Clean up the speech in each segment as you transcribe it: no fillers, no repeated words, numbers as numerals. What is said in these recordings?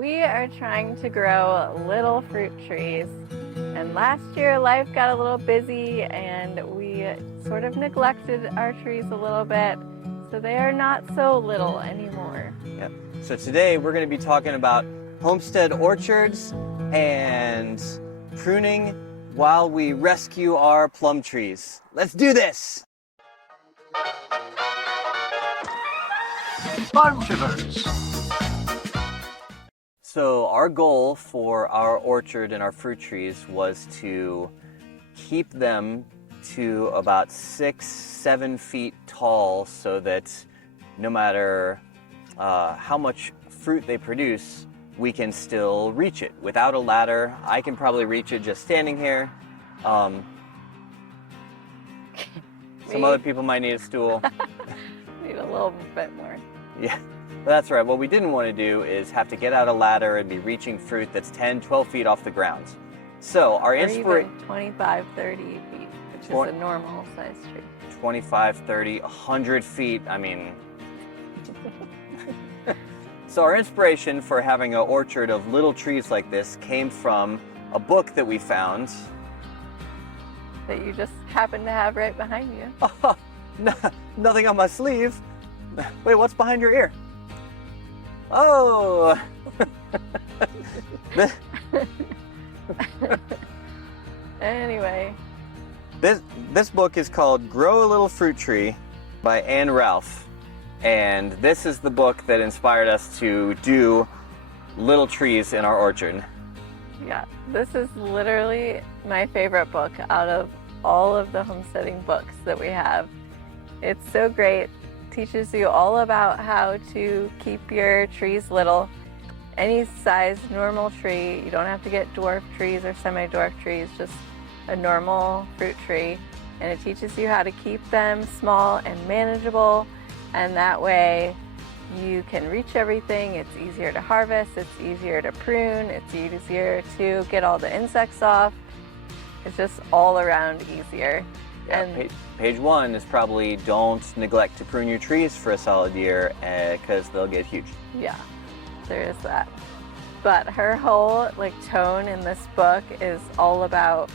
We are trying to grow little fruit trees, and last year life got a little busy and we sort of neglected our trees a little bit, so they are not so little anymore. Yep. So today we're going to be talking about homestead orchards and pruning while we rescue our plum trees. Let's do this! Farm Shivers. So our goal for our orchard and our fruit trees was to keep them to about 6-7 feet tall so that no matter how much fruit they produce, we can still reach it. Without a ladder, I can probably reach it just standing here. Some other people might need a stool. Need a little bit more. Yeah, that's right. What we didn't want to do is have to get out a ladder and be reaching fruit that's 10-12 feet off the ground. So our inspiration... 25, 30 feet, which is a normal size tree. 25, 30, 100 feet, I mean... So our inspiration for having an orchard of little trees like this came from a book that we found. That you just happen to have right behind you. Oh, nothing on my sleeve. Wait, what's behind your ear? Oh! Anyway. This book is called Grow a Little Fruit Tree by Anne Ralph. And this is the book that inspired us to do little trees in our orchard. Yeah, this is literally my favorite book out of all of the homesteading books that we have. It's so great. Teaches you all about how to keep your trees little. Any size normal tree. You don't have to get dwarf trees or semi-dwarf trees, just a normal fruit tree. And it teaches you how to keep them small and manageable. And that way you can reach everything. It's easier to harvest, it's easier to prune, it's easier to get all the insects off. It's just all around easier. Yeah, and page 1 is probably don't neglect to prune your trees for a solid year because they'll get huge. Yeah, there is that. But her whole tone in this book is all about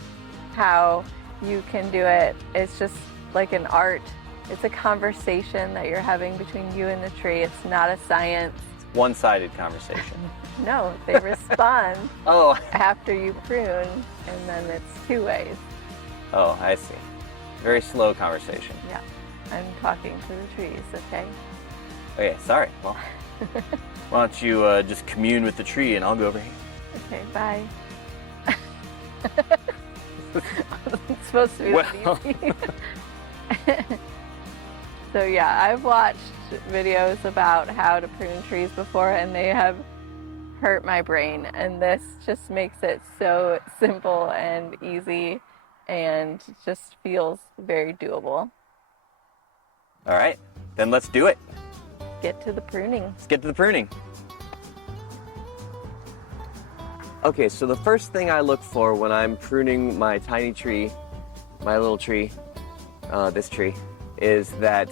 how you can do it. It's just like an art. It's a conversation that you're having between you and the tree. It's not a science. It's one-sided conversation. No, they respond Oh. after you prune, and then it's two ways. Oh, I see. Very slow conversation. Yeah, I'm talking to the trees, okay? Okay, sorry. Well, why don't you just commune with the tree and I'll go over here. Okay, bye. It's supposed to be that easy. So yeah, I've watched videos about how to prune trees before and they have hurt my brain, and this just makes it so simple and easy and just feels very doable. All right, then let's do it. Get to the pruning. Let's get to the pruning. Okay, so the first thing I look for when I'm pruning my tiny tree, my little tree, this tree, is that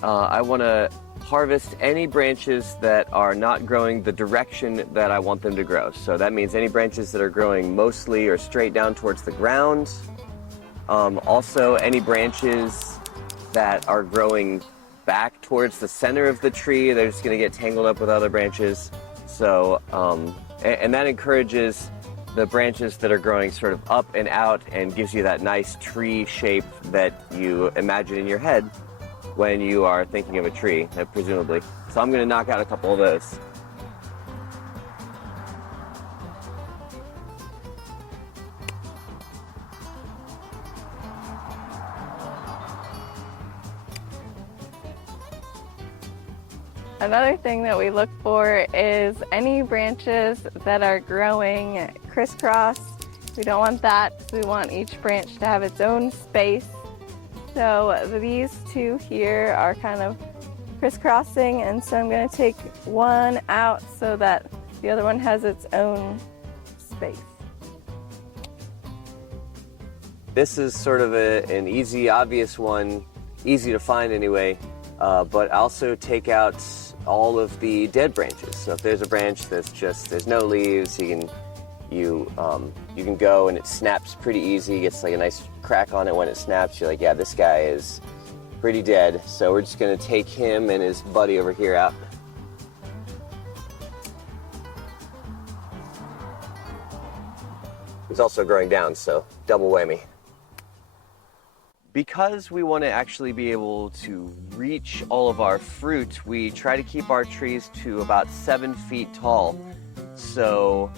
I want to harvest any branches that are not growing the direction that I want them to grow. So that means any branches that are growing mostly or straight down towards the ground. Also any branches that are growing back towards the center of the tree. They're just going to get tangled up with other branches. So, and that encourages the branches that are growing sort of up and out and gives you that nice tree shape that you imagine in your head when you are thinking of a tree, presumably. So I'm going to knock out a couple of those. Another thing that we look for is any branches that are growing crisscross. We don't want that. We want each branch to have its own space. So these two here are kind of crisscrossing, and so I'm going to take one out so that the other one has its own space. This is sort of an easy, obvious one, easy to find anyway, but also take out all of the dead branches. So if there's a branch that's just, there's no leaves, you can go and it snaps pretty easy, gets like a nice crack on it when it snaps. You're like, yeah, this guy is pretty dead. So we're just gonna take him and his buddy over here out. He's also growing down, so double whammy. Because we want to actually be able to reach all of our fruit, we try to keep our trees to about 7 feet tall. So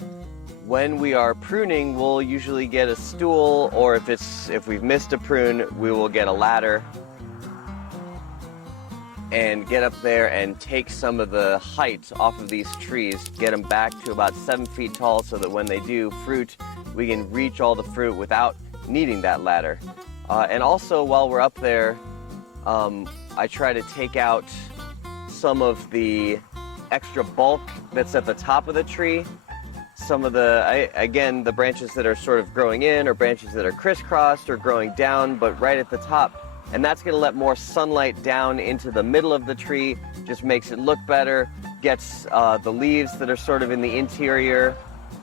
when we are pruning, we'll usually get a stool, or if we've missed a prune, we will get a ladder and get up there and take some of the height off of these trees, get them back to about 7 feet tall so that when they do fruit, we can reach all the fruit without needing that ladder. And also while we're up there, I try to take out some of the extra bulk that's at the top of the tree. Some of the branches that are sort of growing in, or branches that are crisscrossed or growing down, but right at the top. And that's gonna let more sunlight down into the middle of the tree, just makes it look better, gets the leaves that are sort of in the interior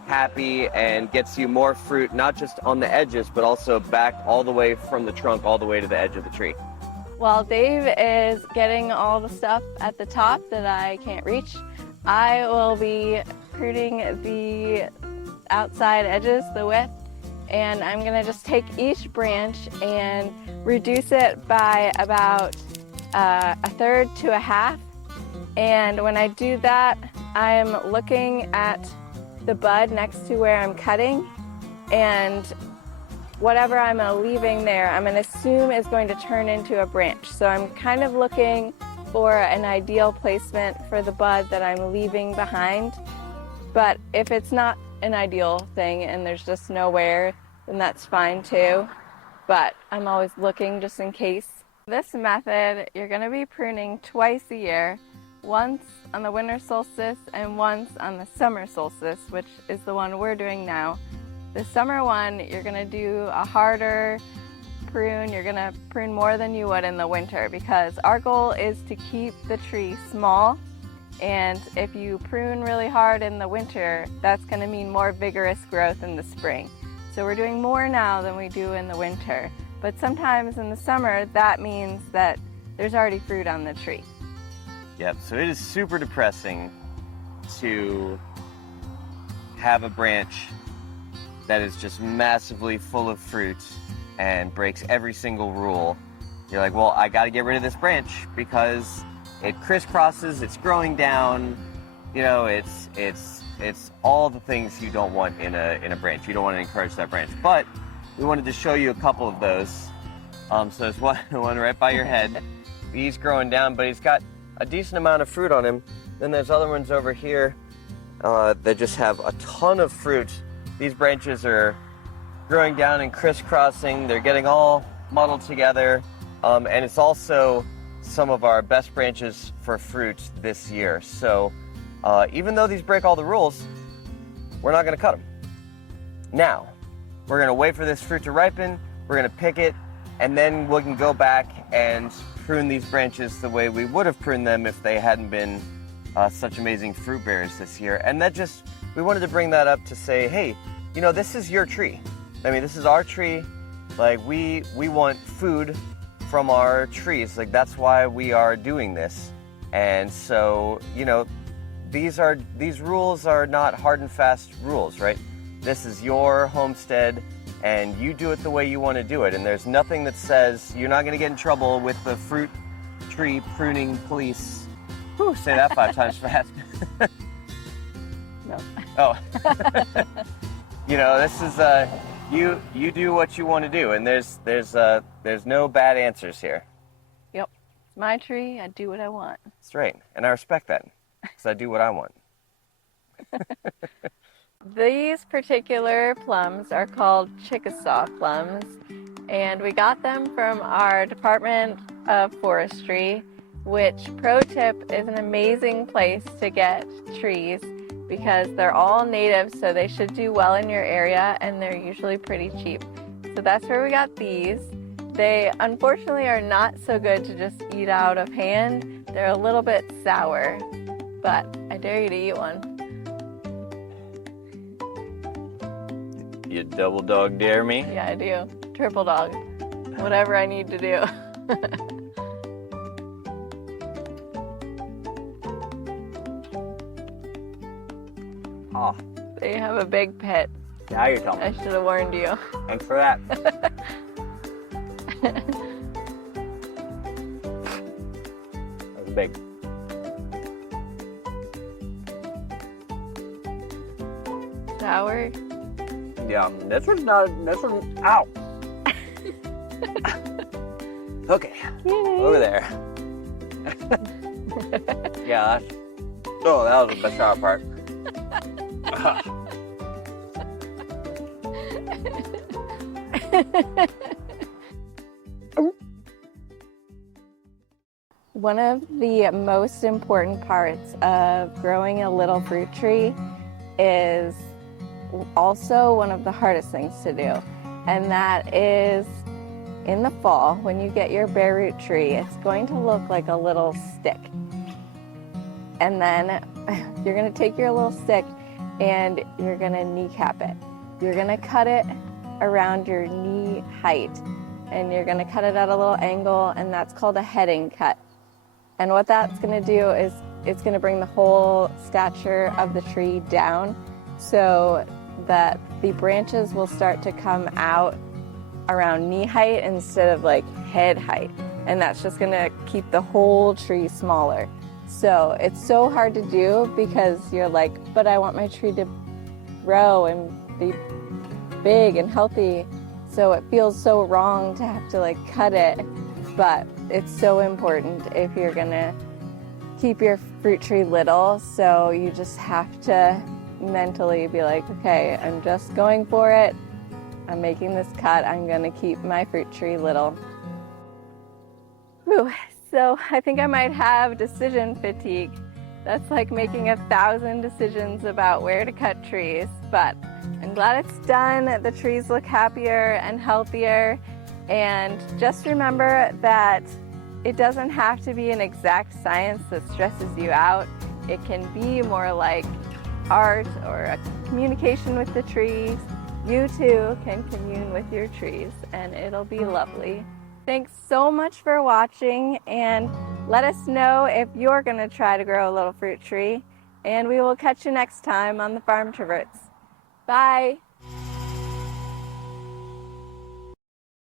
happy, and gets you more fruit, not just on the edges, but also back all the way from the trunk all the way to the edge of the tree. While Dave is getting all the stuff at the top that I can't reach, I will be pruning the outside edges, the width, and I'm gonna just take each branch and reduce it by about a third to a half. And when I do that, I'm looking at the bud next to where I'm cutting, and whatever I'm leaving there, I'm going to assume is going to turn into a branch. So I'm kind of looking for an ideal placement for the bud that I'm leaving behind. But if it's not an ideal thing and there's just nowhere, then that's fine too. But I'm always looking just in case. This method, you're going to be pruning twice a year. Once on the winter solstice and once on the summer solstice, which is the one we're doing now. The summer one, you're gonna do a harder prune. You're gonna prune more than you would in the winter, because our goal is to keep the tree small. And if you prune really hard in the winter, that's gonna mean more vigorous growth in the spring. So we're doing more now than we do in the winter. But sometimes in the summer, that means that there's already fruit on the tree. Yep, so it is super depressing to have a branch that is just massively full of fruit and breaks every single rule. You're like, well, I gotta get rid of this branch because it crisscrosses, it's growing down, you know, it's all the things you don't want in a branch. You don't want to encourage that branch. But we wanted to show you a couple of those. So there's one right by your head. He's growing down, but he's got a decent amount of fruit on him. Then there's other ones over here that just have a ton of fruit. These branches are growing down and crisscrossing. They're getting all muddled together. And it's also some of our best branches for fruit this year. So even though these break all the rules, we're not gonna cut them. Now, we're gonna wait for this fruit to ripen, we're gonna pick it, and then we can go back and prune these branches the way we would have pruned them if they hadn't been such amazing fruit bearers this year. And we wanted to bring that up to say, hey, you know, this is your tree. I mean, this is our tree. Like, we want food from our trees. Like, that's why we are doing this. And so, you know, these rules are not hard and fast rules, right? This is your homestead, and you do it the way you want to do it. And there's nothing that says you're not going to get in trouble with the fruit tree pruning police. Whew, say that 5 times fast. No. Oh. You know, this is you do what you want to do, and there's no bad answers here. Yep. It's my tree, I do what I want. That's right. And I respect that, because I do what I want. These particular plums are called Chickasaw plums, and we got them from our Department of Forestry, which, pro tip, is an amazing place to get trees because they're all native, so they should do well in your area, and they're usually pretty cheap. So that's where we got these. They unfortunately are not so good to just eat out of hand. They're a little bit sour, but I dare you to eat one. You double dog dare me? Yeah, I do. Triple dog. Whatever I need to do. Oh, They have a big pit. now you're telling I me. should have warned you. Thanks for that. That was big. Sour. Yeah, this one's not, this one, ow. Okay, over there. Yeah, that's, oh, that was the best sour part. One of the most important parts of growing a little fruit tree is also one of the hardest things to do, and that is in the fall when you get your bare root tree, it's going to look like a little stick. And then you're going to take your little stick and you're going to kneecap it. You're going to cut it around your knee height, and you're going to cut it at a little angle, and that's called a heading cut. And what that's going to do is it's going to bring the whole stature of the tree down so that the branches will start to come out around knee height instead of like head height. And that's just going to keep the whole tree smaller. So it's so hard to do because you're like, but I want my tree to grow and be big and healthy. So it feels so wrong to have to like cut it. But it's so important if you're gonna keep your fruit tree little. So you just have to mentally be like, okay, I'm just going for it. I'm making this cut. I'm gonna keep my fruit tree little. Whew. So I think I might have decision fatigue. That's like making 1,000 decisions about where to cut trees. But I'm glad it's done. The trees look happier and healthier. And just remember that it doesn't have to be an exact science that stresses you out. It can be more like art or a communication with the trees. You too can commune with your trees and it'll be lovely. Thanks so much for watching, and let us know if you're going to try to grow a little fruit tree. And we will catch you next time on the Farm Traverse. Bye!